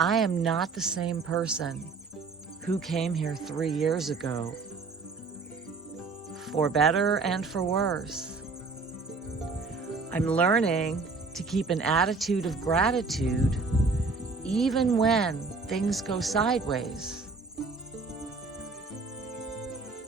I am not the same person who came here 3 years ago, for better and for worse. I'm learning to keep an attitude of gratitude even when things go sideways.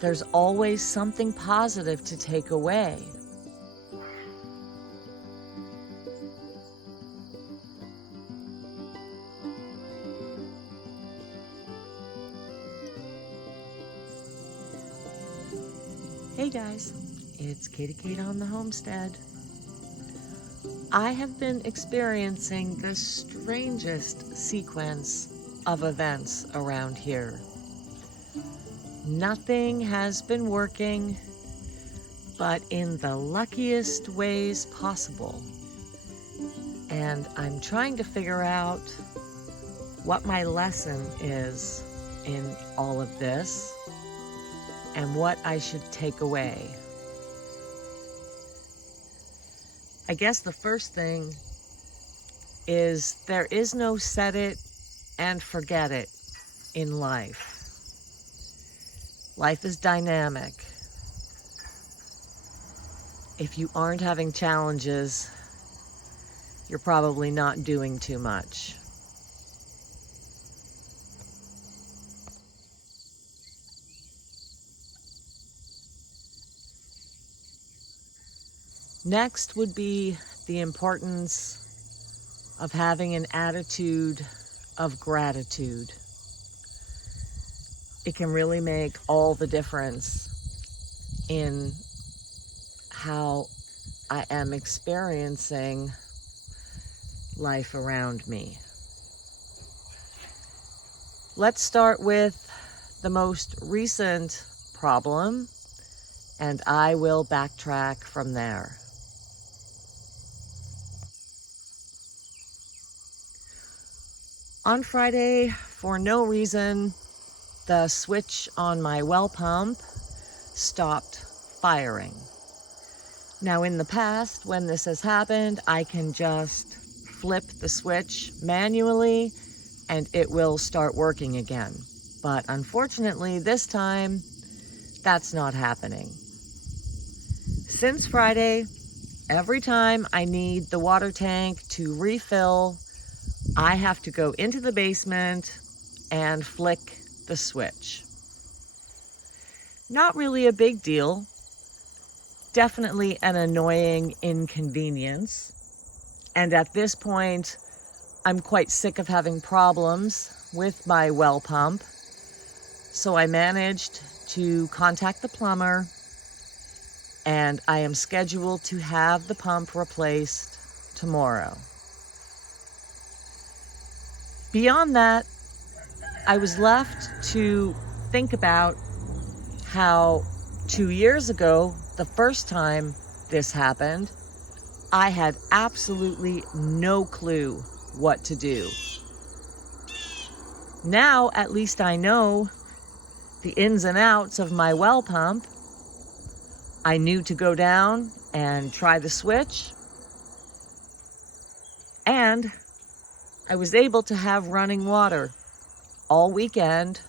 There's always something positive to take away. Hey guys, it's Katie Kate on the Homestead. I have been experiencing the strangest sequence of events around here. Nothing has been working, but in the luckiest ways possible. And I'm trying to figure out what my lesson is in all of this and what I should take away. I guess the first thing is there is no set it and forget it in life. Life is dynamic. If you aren't having challenges, you're probably not doing too much. Next would be the importance of having an attitude of gratitude. It can really make all the difference in how I am experiencing life around me. Let's start with the most recent problem, and I will backtrack from there. On Friday, for no reason, the switch on my well pump stopped firing. Now in the past, when this has happened, I can just flip the switch manually and it will start working again. But unfortunately, this time, that's not happening. Since Friday, every time I need the water tank to refill, I have to go into the basement and flick the switch. Not really a big deal. Definitely an annoying inconvenience. And at this point, I'm quite sick of having problems with my well pump. So I managed to contact the plumber, and I am scheduled to have the pump replaced tomorrow. Beyond that, I was left to think about how 2 years ago, the first time this happened, I had absolutely no clue what to do. Now, at least I know the ins and outs of my well pump. I knew to go down and try the switch, and I was able to have running water all weekend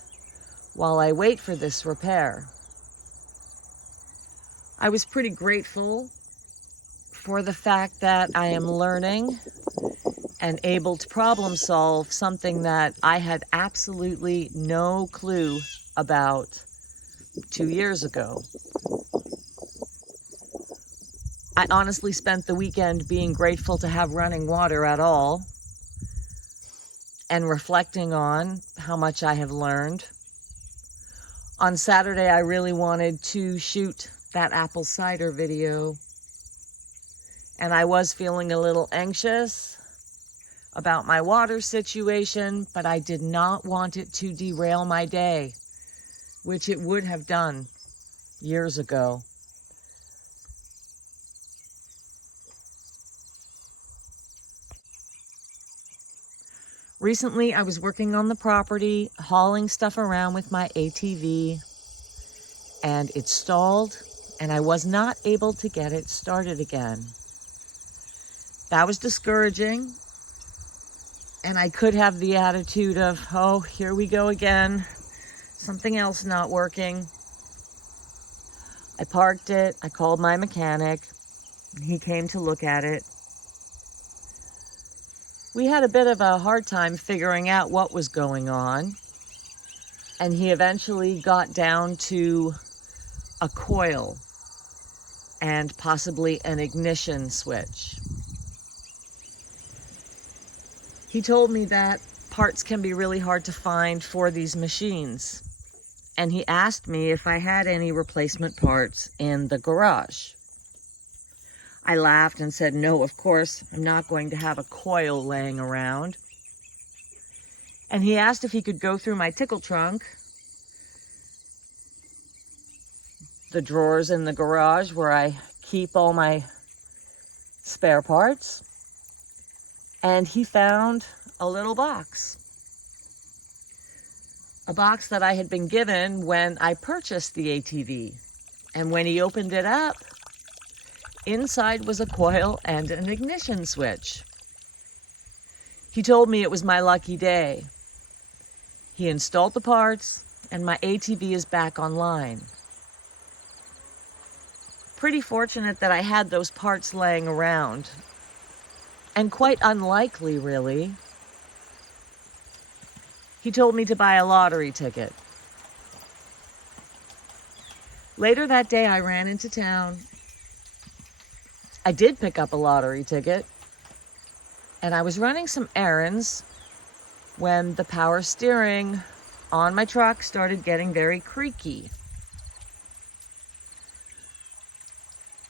while I wait for this repair. I was pretty grateful for the fact that I am learning and able to problem solve something that I had absolutely no clue about 2 years ago. I honestly spent the weekend being grateful to have running water at all and reflecting on how much I have learned. On Saturday, I really wanted to shoot that apple cider video, and I was feeling a little anxious about my water situation, but I did not want it to derail my day, which it would have done years ago. Recently, I was working on the property, hauling stuff around with my ATV, and it stalled, and I was not able to get it started again. That was discouraging, And I could have the attitude of, oh, here we go again. Something else not working. I parked it. I called my mechanic. He came to look at it. We had a bit of a hard time figuring out what was going on. And he eventually got down to a coil and possibly an ignition switch. He told me that parts can be really hard to find for these machines. And he asked me if I had any replacement parts in the garage. I laughed and said, no, of course, I'm not going to have a coil laying around. And he asked if he could go through my tickle trunk, the drawers in the garage where I keep all my spare parts. And he found a little box. A box that I had been given when I purchased the ATV. And when he opened it up, inside was a coil and an ignition switch. He told me it was my lucky day. He installed the parts and my ATV is back online. Pretty fortunate that I had those parts laying around. And quite unlikely, really. He told me to buy a lottery ticket. Later that day, I ran into town. I did pick up a lottery ticket. And I was running some errands when the power steering on my truck started getting very creaky.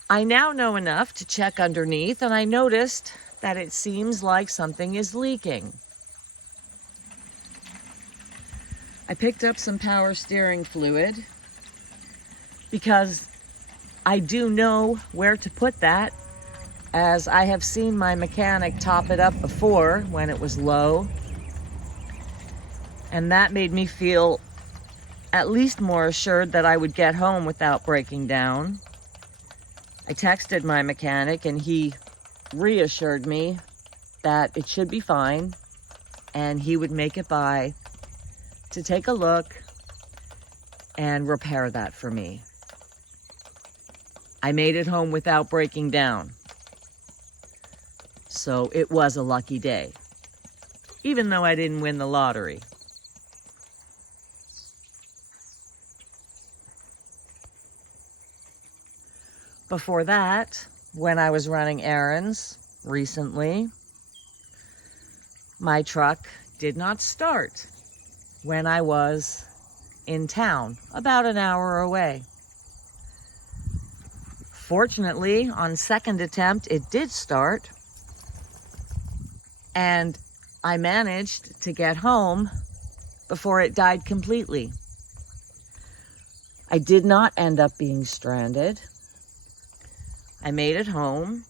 I now know enough to check underneath, and I noticed that it seems like something is leaking. I picked up some power steering fluid because I do know where to put that, as I have seen my mechanic top it up before when it was low. And that made me feel at least more assured that I would get home without breaking down. I texted my mechanic and he reassured me that it should be fine and he would make it by to take a look and repair that for me. I made it home without breaking down. So it was a lucky day, even though I didn't win the lottery. Before that, when I was running errands recently, my truck did not start when I was in town, about an hour away. Fortunately, on second attempt, it did start, and I managed to get home before it died completely. I did not end up being stranded. I made it home,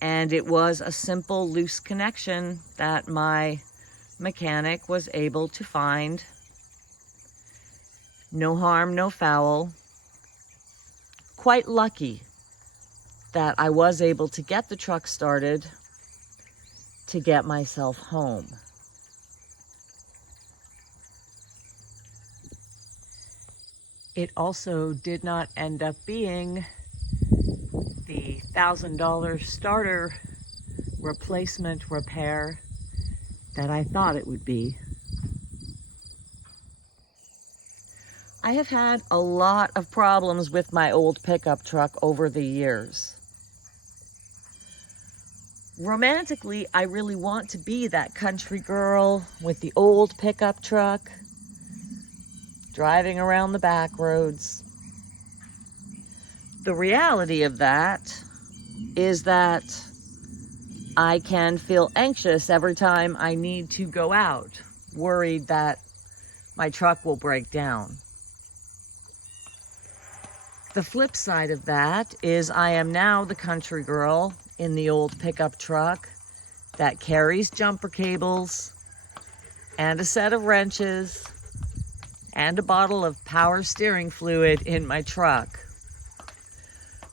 and it was a simple loose connection that my mechanic was able to find. No harm, no foul. Quite lucky that I was able to get the truck started to get myself home. It also did not end up being the $1,000 starter replacement repair that I thought it would be. I have had a lot of problems with my old pickup truck over the years. Romantically, I really want to be that country girl with the old pickup truck, driving around the back roads. The reality of that is that I can feel anxious every time I need to go out, worried that my truck will break down. The flip side of that is I am now the country girl in the old pickup truck that carries jumper cables and a set of wrenches and a bottle of power steering fluid in my truck,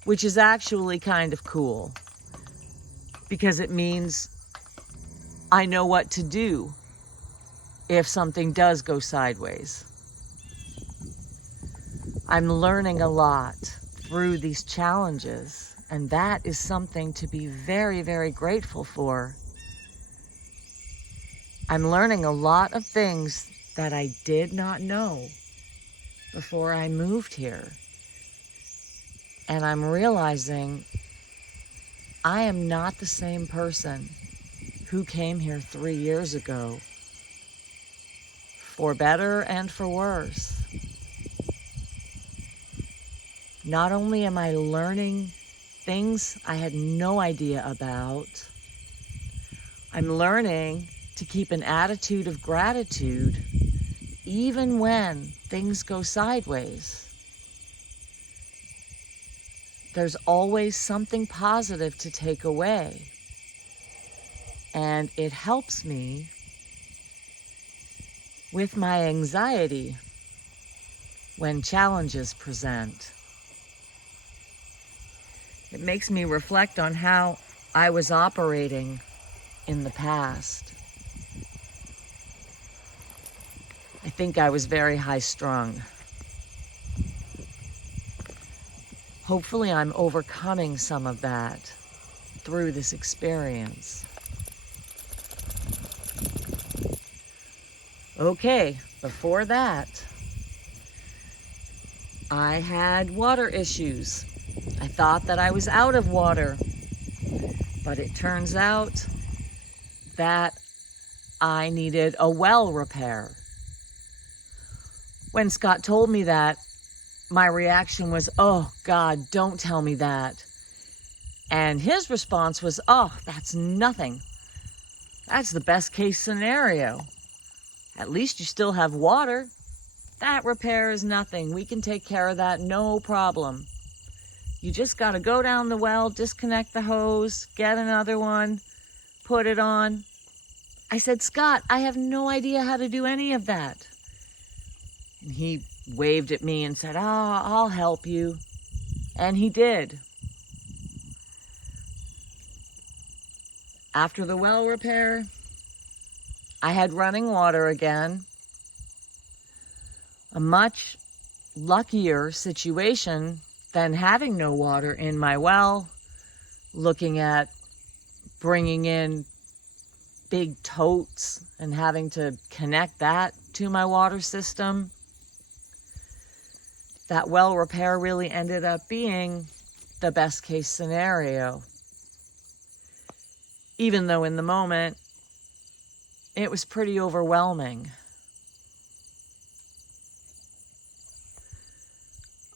which is actually kind of cool because it means I know what to do if something does go sideways. I'm learning a lot through these challenges, and that is something to be very, very grateful for. I'm learning a lot of things that I did not know before I moved here. And I'm realizing I am not the same person who came here 3 years ago, for better and for worse. Not only am I learning things I had no idea about, I'm learning to keep an attitude of gratitude even when things go sideways. There's always something positive to take away, and it helps me with my anxiety when challenges present. It makes me reflect on how I was operating in the past. I think I was very high-strung. Hopefully I'm overcoming some of that through this experience. Okay, before that, I had water issues. I thought that I was out of water, but it turns out that I needed a well repair. When Scott told me that, my reaction was, "Oh God, don't tell me that." And his response was, "Oh, that's nothing. That's the best case scenario. At least you still have water. That repair is nothing. We can take care of that, no problem. You just got to go down the well, disconnect the hose, get another one, put it on." I said, "Scott, I have no idea how to do any of that." And he waved at me and said, I'll help you." And he did. After the well repair, I had running water again. A much luckier situation than having no water in my well, looking at bringing in big totes and having to connect that to my water system. That well repair really ended up being the best case scenario. Even though in the moment, it was pretty overwhelming.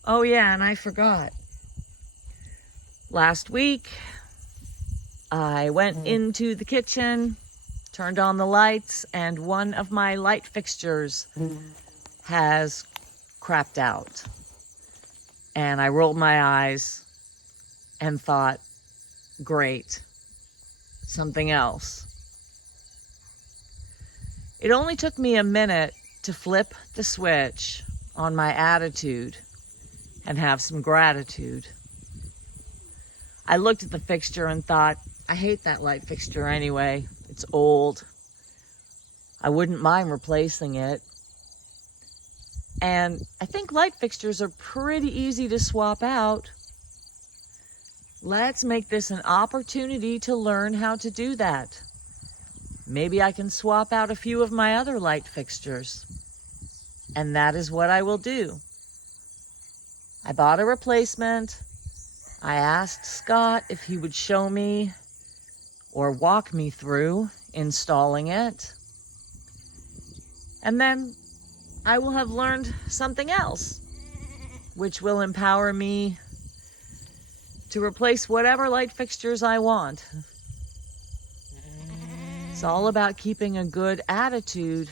Oh yeah, and I forgot. Last week, I went into the kitchen, turned on the lights, and one of my light fixtures has crapped out. And I rolled my eyes and thought, great, something else. It only took me a minute to flip the switch on my attitude and have some gratitude. I looked at the fixture and thought, I hate that light fixture anyway. It's old. I wouldn't mind replacing it. And I think light fixtures are pretty easy to swap out. Let's make this an opportunity to learn how to do that. Maybe I can swap out a few of my other light fixtures. And that is what I will do. I bought a replacement. I asked Scott if he would show me or walk me through installing it. And then I will have learned something else, which will empower me to replace whatever light fixtures I want. It's all about keeping a good attitude,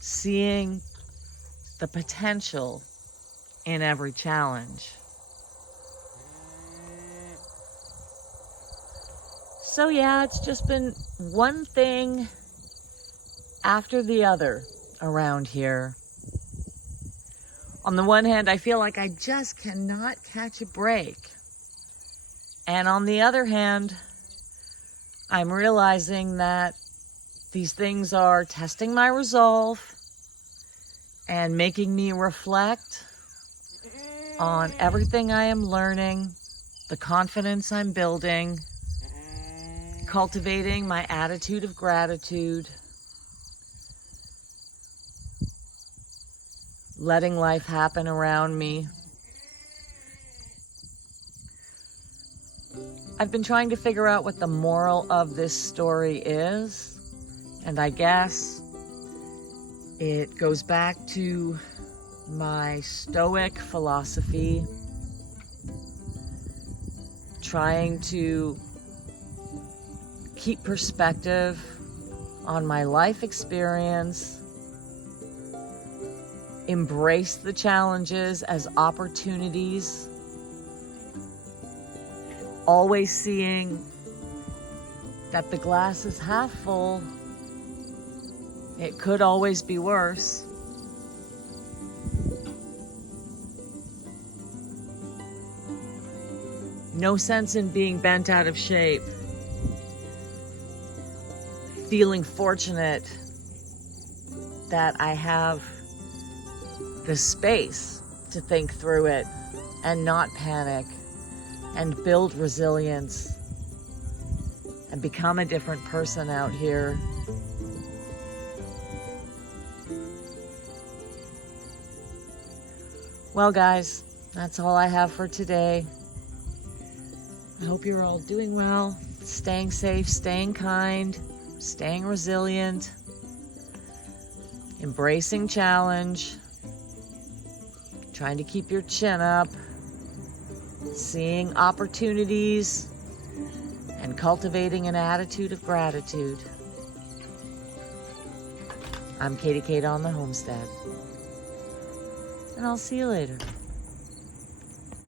seeing the potential in every challenge. So yeah, it's just been one thing after the other around here. On the one hand, I feel like I just cannot catch a break. And on the other hand, I'm realizing that these things are testing my resolve and making me reflect on everything I am learning, the confidence I'm building, cultivating my attitude of gratitude, letting life happen around me. I've been trying to figure out what the moral of this story is, and I guess it goes back to my Stoic philosophy, trying to keep perspective on my life experience, embrace the challenges as opportunities, always seeing that the glass is half full. It could always be worse. No sense in being bent out of shape. Feeling fortunate that I have the space to think through it and not panic and build resilience and become a different person out here. Well, guys, that's all I have for today. I hope you're all doing well, staying safe, staying kind, staying resilient, embracing challenge, trying to keep your chin up, seeing opportunities, and cultivating an attitude of gratitude. I'm Katie Kate on the Homestead, and I'll see you later.